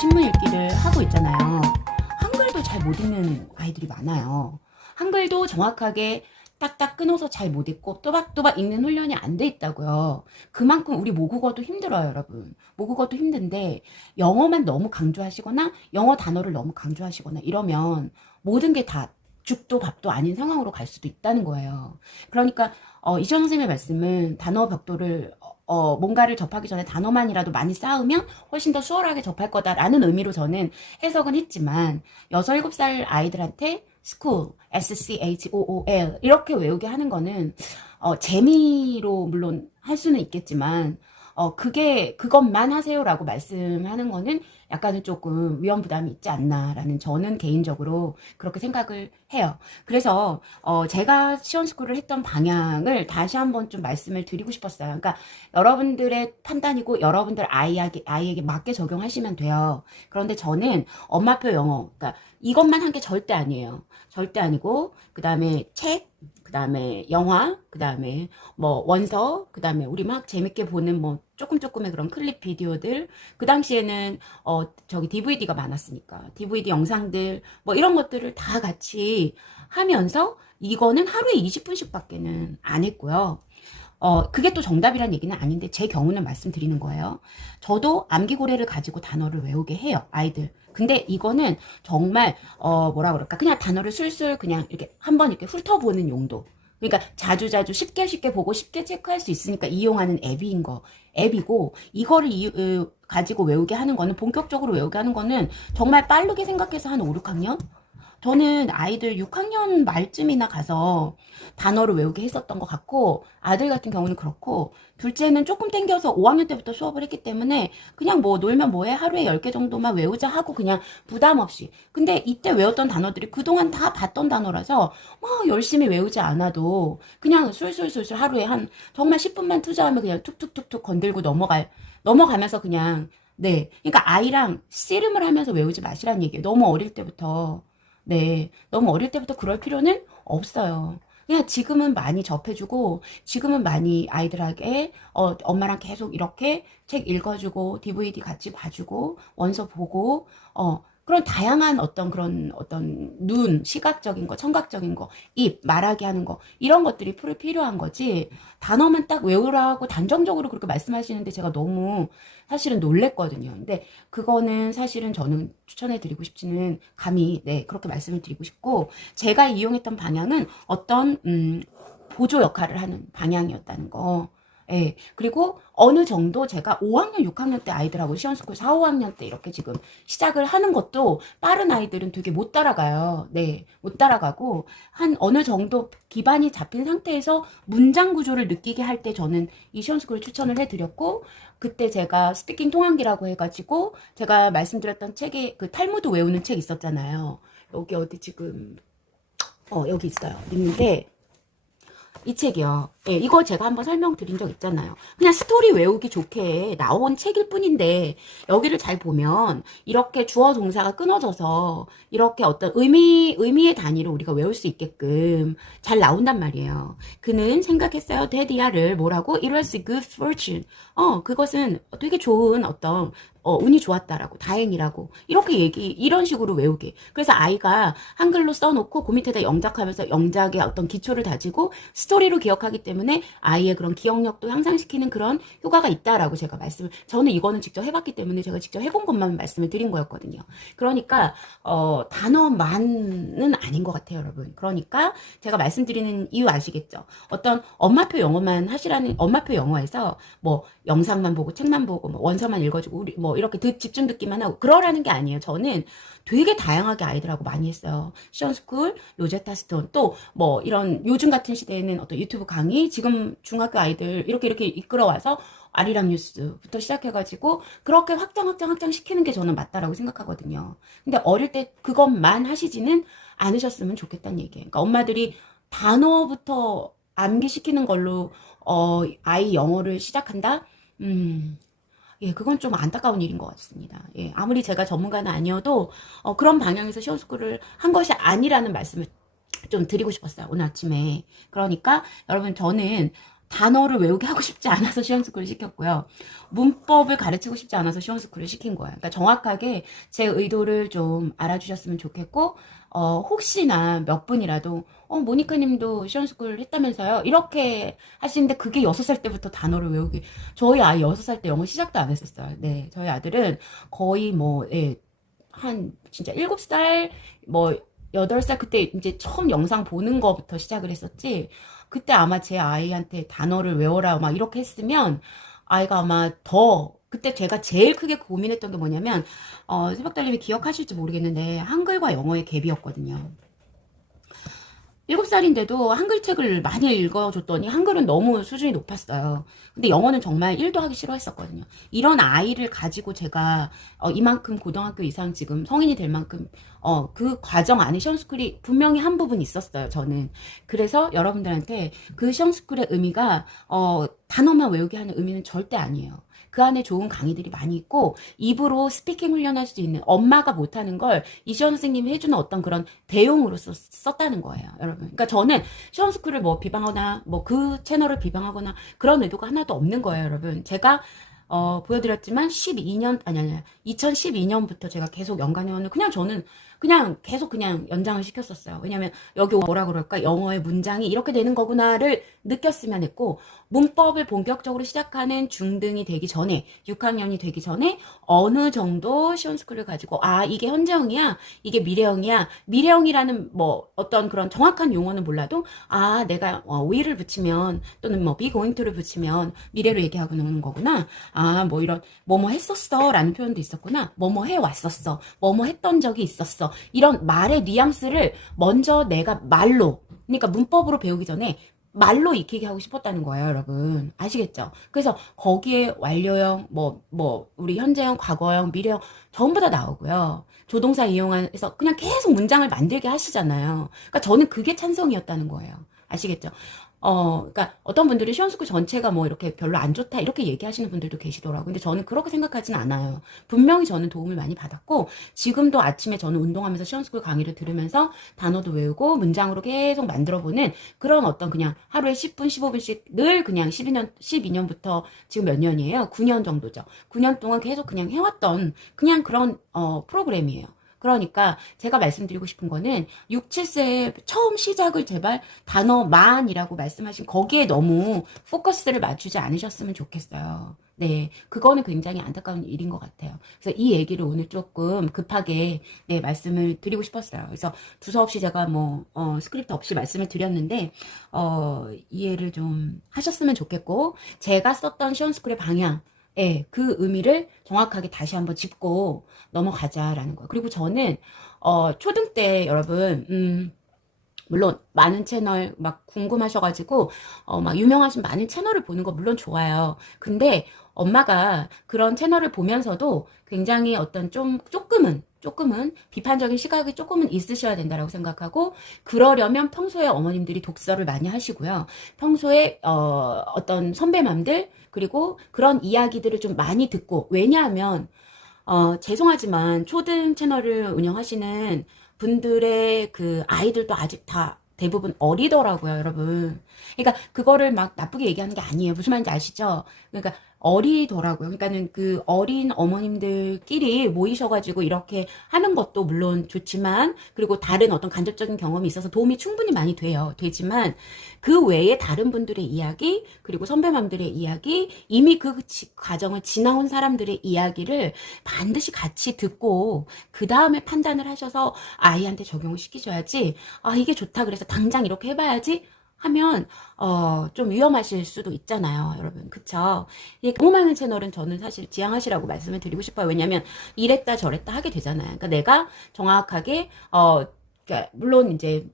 신문 읽기를 하고 있잖아요. 한글도 잘 못 읽는 아이들이 많아요. 한글도 정확하게 딱딱 끊어서 잘 못 읽고 또박또박 읽는 훈련이 안 돼 있다고요. 그만큼 우리 모국어도 힘들어요, 여러분. 모국어도 힘든데 영어만 너무 강조하시거나 영어 단어를 너무 강조하시거나 이러면 모든 게 다 죽도 밥도 아닌 상황으로 갈 수도 있다는 거예요. 그러니까 이시연 선생님의 말씀은 단어 벽돌을 뭔가를 접하기 전에 단어만이라도 많이 쌓으면 훨씬 더 수월하게 접할 거다라는 의미로 저는 해석은 했지만 6, 7살 아이들한테 school, school 이렇게 외우게 하는 거는 재미로 물론 할 수는 있겠지만 그것만 하세요라고 말씀하는 거는 약간은 조금 위험 부담이 있지 않나라는 저는 개인적으로 그렇게 생각을 해요. 그래서 제가 시원스쿨을 했던 방향을 다시 한번 좀 말씀을 드리고 싶었어요. 그러니까 여러분들의 판단이고 여러분들 아이에게 맞게 적용하시면 돼요. 그런데 저는 엄마표 영어, 그러니까 이것만 한 게 절대 아니에요. 절대 아니고 그 다음에 책, 그 다음에 영화, 그 다음에 뭐 원서, 그 다음에 우리 막 재밌게 보는 뭐 조금의 그런 클립 비디오들, 그 당시에는 저기 DVD가 많았으니까 DVD 영상들 뭐 이런 것들을 다 같이 하면서 이거는 하루에 20분씩 밖에는 안 했고요. 그게 또 정답이란 얘기는 아닌데 제 경우는 말씀드리는 거예요. 저도 암기고래를 가지고 단어를 외우게 해요, 아이들. 근데 이거는 정말 뭐라 그럴까, 그냥 단어를 술술 그냥 이렇게 한번 이렇게 훑어보는 용도. 그러니까 자주자주 쉽게 보고 쉽게 체크할 수 있으니까 이용하는 앱이고, 이거를 가지고 외우게 하는 거는, 본격적으로 외우게 하는 거는 정말 빠르게 생각해서 한 5, 6학년? 저는 아이들 6학년 말쯤이나 가서 단어를 외우게 했었던 것 같고, 아들 같은 경우는 그렇고, 둘째는 조금 땡겨서 5학년 때부터 수업을 했기 때문에 그냥 뭐 놀면 뭐해, 하루에 10개 정도만 외우자 하고 그냥 부담 없이. 근데 이때 외웠던 단어들이 그동안 다 봤던 단어라서 뭐 열심히 외우지 않아도 그냥 술술술술 하루에 한 정말 10분만 투자하면 그냥 툭툭툭툭 건들고 넘어가면서 그냥, 네. 그러니까 아이랑 씨름을 하면서 외우지 마시라는 얘기예요. 너무 어릴 때부터. 네. 너무 어릴 때부터 그럴 필요는 없어요. 그냥 지금은 많이 접해주고, 지금은 많이 아이들에게, 엄마랑 계속 이렇게 책 읽어주고, DVD 같이 봐주고, 원서 보고, 그런 다양한 그런 시각적인 거, 청각적인 거, 입, 말하게 하는 거, 이런 것들이 필요한 거지, 단어만 딱 외우라고 단정적으로 그렇게 말씀하시는데 제가 너무 사실은 놀랬거든요. 근데 그거는 사실은 저는 추천해드리고 싶지는, 감히, 네, 그렇게 말씀을 드리고 싶고, 제가 이용했던 방향은 보조 역할을 하는 방향이었다는 거. 예. 그리고 어느 정도 제가 5학년, 6학년 때 아이들하고 시원스쿨 4, 5학년 때 이렇게 지금 시작을 하는 것도 빠른 아이들은 되게 못 따라가요. 네. 못 따라가고 한 어느 정도 기반이 잡힌 상태에서 문장 구조를 느끼게 할 때 저는 이 시원스쿨을 추천을 해드렸고, 그때 제가 스피킹 통한기라고 해가지고 제가 말씀드렸던 책에 그 탈무드 외우는 책 있었잖아요. 여기 어디 지금 여기 있어요. 있는데 이 책이요. 예, 이거 제가 한번 설명드린 적 있잖아요. 그냥 스토리 외우기 좋게 나온 책일 뿐인데, 여기를 잘 보면 이렇게 주어 동사가 끊어져서 이렇게 어떤 의미의 단위로 우리가 외울 수 있게끔 잘 나온단 말이에요. 그는 생각했어요, 데디아를 뭐라고? It was good fortune. 그것은 되게 좋은 운이 좋았다라고, 다행이라고, 이런 식으로 외우게. 그래서 아이가 한글로 써놓고 그 밑에다 영작하면서 영작의 어떤 기초를 다지고 스토리로 기억하기 때문에 아이의 그런 기억력도 향상시키는 그런 효과가 있다라고 제가 저는 이거는 직접 해봤기 때문에 제가 직접 해본 것만 말씀을 드린 거였거든요. 그러니까, 단어만은 아닌 것 같아요, 여러분. 그러니까 제가 말씀드리는 이유 아시겠죠? 어떤 엄마표 영어만 하시라는, 엄마표 영어에서 뭐 영상만 보고 책만 보고 뭐 원서만 읽어주고 우리 뭐 이렇게 집중 듣기만 하고 그러라는 게 아니에요. 저는 되게 다양하게 아이들하고 많이 했어요. 시원스쿨, 로제타 스톤, 또 뭐 이런 요즘 같은 시대에는 어떤 유튜브 강의, 지금 중학교 아이들 이렇게 이끌어와서 아리랑 뉴스부터 시작해가지고 그렇게 확장 시키는 게 저는 맞다라고 생각하거든요. 근데 어릴 때 그것만 하시지는 않으셨으면 좋겠다는 얘기예요. 그러니까 엄마들이 단어부터 암기시키는 걸로 아이 영어를 시작한다? 예, 그건 좀 안타까운 일인 것 같습니다. 예, 아무리 제가 전문가는 아니어도 그런 방향에서 시험스쿨을 한 것이 아니라는 말씀을 좀 드리고 싶었어요, 오늘 아침에. 그러니까 여러분, 저는 단어를 외우게 하고 싶지 않아서 시험스쿨을 시켰고요. 문법을 가르치고 싶지 않아서 시험스쿨을 시킨 거예요. 그러니까 정확하게 제 의도를 좀 알아주셨으면 좋겠고, 혹시나 몇 분이라도, 모니카 님도 시험스쿨 했다면서요? 이렇게 하시는데 그게 6살 때부터 단어를 외우기. 저희 아이 6살 때 영어 시작도 안 했었어요. 네. 저희 아들은 거의 뭐, 예, 한, 진짜 7살, 뭐, 8살 그때 이제 처음 영상 보는 거부터 시작을 했었지. 그때 아마 제 아이한테 단어를 외워라 막 이렇게 했으면 아이가 아마 더 그때 제가 제일 크게 고민했던 게 뭐냐면 새벽달님이 기억하실지 모르겠는데 한글과 영어의 갭이었거든요. 7살인데도 한글책을 많이 읽어줬더니 한글은 너무 수준이 높았어요. 근데 영어는 정말 1도 하기 싫어했었거든요. 이런 아이를 가지고 제가 이만큼 고등학교 이상 지금 성인이 될 만큼 그 과정 안에 시험스쿨이 분명히 한 부분 있었어요. 저는. 그래서 여러분들한테 그 시험스쿨의 의미가 단어만 외우게 하는 의미는 절대 아니에요. 그 안에 좋은 강의들이 많이 있고 입으로 스피킹 훈련할 수 있는 엄마가 못하는 걸 이시연 선생님이 해주는 어떤 그런 대용으로 썼다는 거예요, 여러분. 그러니까 저는 시험스쿨을 뭐 비방하거나 뭐 그 채널을 비방하거나 그런 의도가 하나도 없는 거예요, 여러분. 제가 보여드렸지만 2012년부터 제가 계속 연간회원을 그냥 저는 그냥 계속 그냥 연장을 시켰었어요. 왜냐면 여기 뭐라 그럴까 영어의 문장이 이렇게 되는 거구나를 느꼈으면 했고 문법을 본격적으로 시작하는 중등이 되기 전에 6학년이 되기 전에 어느 정도 시험스쿨을 가지고 이게 현재형이야 이게 미래형이야 미래형이라는 뭐 어떤 그런 정확한 용어는 몰라도 내가 will을 붙이면 또는 뭐 be going to를 붙이면 미래로 얘기하고 있는 거구나 뭐 이런 뭐뭐 했었어 라는 표현도 있었구나 뭐뭐 해왔었어 뭐뭐 했던 적이 있었어 이런 말의 뉘앙스를 먼저 내가 말로 그러니까 문법으로 배우기 전에 말로 익히게 하고 싶었다는 거예요, 여러분. 아시겠죠? 그래서 거기에 완료형, 우리 현재형, 과거형, 미래형 전부 다 나오고요. 조동사 이용해서 그냥 계속 문장을 만들게 하시잖아요. 그러니까 저는 그게 찬성이었다는 거예요. 아시겠죠? 그러니까 어떤 분들이 시험스쿨 전체가 뭐 이렇게 별로 안 좋다 이렇게 얘기하시는 분들도 계시더라고요. 근데 저는 그렇게 생각하진 않아요. 분명히 저는 도움을 많이 받았고 지금도 아침에 저는 운동하면서 시험스쿨 강의를 들으면서 단어도 외우고 문장으로 계속 만들어보는 그런 어떤 그냥 하루에 10분, 15분씩 늘 그냥 12년부터 지금 몇 년이에요? 9년 정도죠. 9년 동안 계속 그냥 해왔던 그냥 그런 프로그램이에요. 그러니까 제가 말씀드리고 싶은 거는 6, 7세에 처음 시작을 제발 단어만이라고 말씀하신 거기에 너무 포커스를 맞추지 않으셨으면 좋겠어요. 네, 그거는 굉장히 안타까운 일인 것 같아요. 그래서 이 얘기를 오늘 조금 급하게 말씀을 드리고 싶었어요. 그래서 두서없이 제가 스크립트 없이 말씀을 드렸는데 이해를 좀 하셨으면 좋겠고 제가 썼던 시험스쿨의 방향 그 의미를 정확하게 다시 한번 짚고 넘어가자라는 거예요. 그리고 저는 초등 때 여러분 물론 많은 채널 막 궁금하셔가지고 막 유명하신 많은 채널을 보는 거 물론 좋아요. 근데 엄마가 그런 채널을 보면서도 굉장히 어떤 조금은 비판적인 시각이 조금은 있으셔야 된다라고 생각하고 그러려면 평소에 어머님들이 독서를 많이 하시고요. 평소에 어떤 선배맘들 그리고 그런 이야기들을 좀 많이 듣고 왜냐하면 죄송하지만 초등 채널을 운영하시는 분들의 그 아이들도 아직 다 대부분 어리더라고요, 여러분. 그러니까 그거를 막 나쁘게 얘기하는 게 아니에요. 무슨 말인지 아시죠? 그러니까 어리더라고요. 그러니까는 그 어린 어머님들끼리 모이셔가지고 이렇게 하는 것도 물론 좋지만, 그리고 다른 어떤 간접적인 경험이 있어서 도움이 충분히 많이 되지만, 그 외에 다른 분들의 이야기, 그리고 선배맘들의 이야기, 이미 그 과정을 지나온 사람들의 이야기를 반드시 같이 듣고, 그 다음에 판단을 하셔서 아이한테 적용을 시키셔야지, 이게 좋다. 그래서 당장 이렇게 해봐야지. 하면 좀 위험하실 수도 있잖아요, 여러분. 그쵸? 이 너무 많은 채널은 저는 사실 지양하시라고 말씀을 드리고 싶어요. 왜냐면 이랬다 저랬다 하게 되잖아요. 그러니까 내가 정확하게 그러니까 물론 이제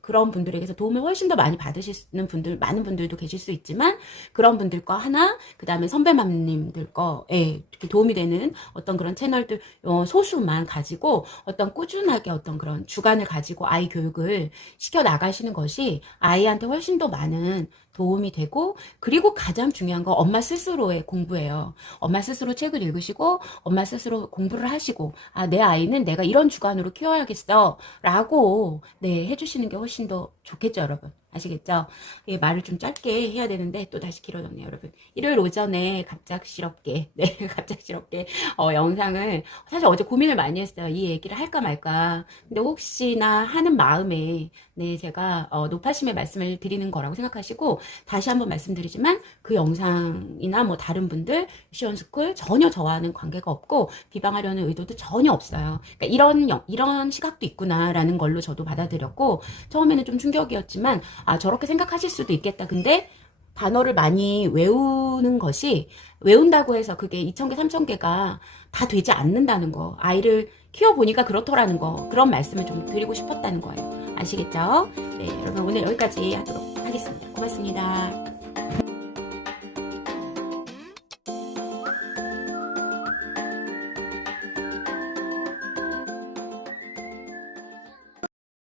그런 분들에게서 도움을 훨씬 더 많이 받으시는 분들 많은 분들도 계실 수 있지만 그런 분들 거 하나 그 다음에 선배맘님들 거에 이렇게 도움이 되는 어떤 그런 채널들 소수만 가지고 어떤 꾸준하게 어떤 그런 주관을 가지고 아이 교육을 시켜 나가시는 것이 아이한테 훨씬 더 많은 도움이 되고 그리고 가장 중요한 거 엄마 스스로의 공부예요. 엄마 스스로 책을 읽으시고 엄마 스스로 공부를 하시고 내 아이는 내가 이런 주관으로 키워야겠어 라고 해주시는 게 훨씬 더 좋겠죠, 여러분. 아시겠죠? 예, 말을 좀 짧게 해야 되는데 또 다시 길어졌네요, 여러분. 일요일 오전에 갑작스럽게, 네, 갑작스럽게 영상을 사실 어제 고민을 많이 했어요. 이 얘기를 할까 말까. 근데 혹시나 하는 마음에 네, 제가 노파심의 말씀을 드리는 거라고 생각하시고 다시 한번 말씀드리지만 그 영상이나 뭐 다른 분들 시원스쿨 전혀 저와는 관계가 없고 비방하려는 의도도 전혀 없어요. 그러니까 이런 시각도 있구나라는 걸로 저도 받아들였고 처음에는 좀 충격이었지만 아, 저렇게 생각하실 수도 있겠다. 근데 단어를 많이 외우는 것이 외운다고 해서 그게 2,000개, 3,000개가 다 되지 않는다는 거. 아이를 키워보니까 그렇더라는 거. 그런 말씀을 좀 드리고 싶었다는 거예요. 아시겠죠? 네, 여러분 오늘 여기까지 하도록 하겠습니다. 고맙습니다.